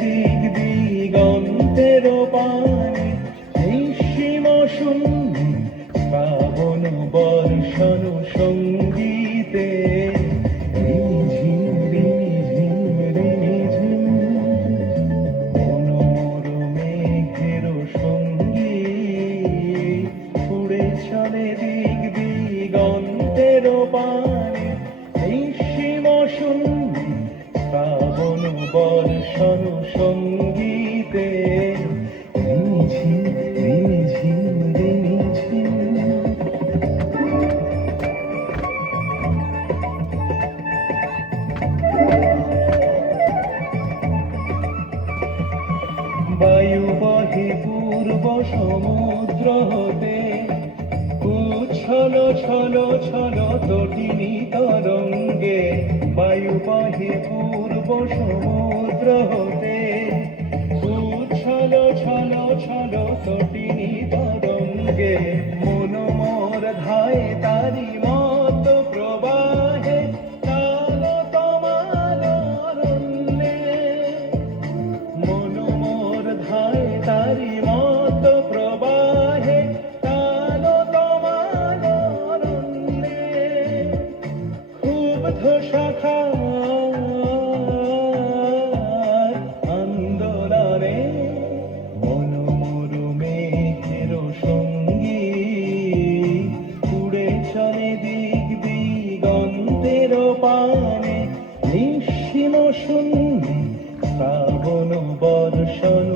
দিক দিগন্তের পানে নিঃসীম শূন্য শ্রাবণ বর্ষণ সঙ্গীতে রিমঝিম রিমঝিম রিমঝিম মনোমর মেঘের সঙ্গীত উড়ে চলে দিক দিগন্তের পানে নিঃসীম শূন্য শ্রাবণ বর্ষণ সঙ্গীতে রিমঝিম রিমঝিম রিমঝিম। বায়ু বহে পূর্ব সমুদ্র হতে উচ্ছল ছল ছল তটিনী তরঙ্গে বায়ু বহে পূর্ব সমুদ্র হতে উচ্ছল ছল ছল তটিনী তরঙ্গে মনোমর ধায় তারি মত প্রবাহে কাল তোমার অরণ্যে মনোমর ধায় তারি মত প্রবাহে কাল তোমার অরণ্যে ক্ষুব্ধ শাখা আন্দোলনে মনোমর মেঘের সঙ্গীত উড়ে চলে দিক দিগন্তের পানে নিঃসীম শূন্য শ্রাবণ বর্ষণ